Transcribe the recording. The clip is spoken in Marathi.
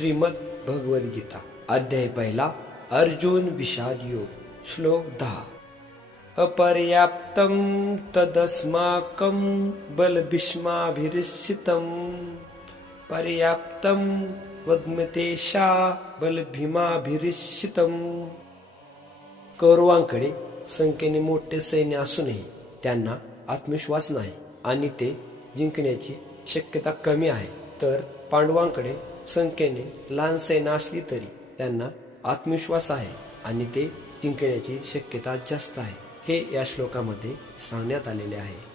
श्रीमद भगवद गीता अध्याय 1 अर्जुन विषाद योग श्लोक 10 अपर्याप्तं तदस्माकं बलभीष्माभिरक्षितं पर्याप्तं वद्मतेषा बलभीमाभिरक्षितं। कौरवांकडे संख्येने मोठे सैन्य असूनही त्यांना आत्मविश्वास नाही आणि ते जिंकण्याची शक्यता कमी आहे, तर पांडवांकडे संख्येने लहान सैन्य असली तरी त्यांना आत्मविश्वास आहे आणि ते जिंकण्याची शक्यता जास्त आहे, हे या श्लोकामध्ये सांगण्यात आलेले आहे।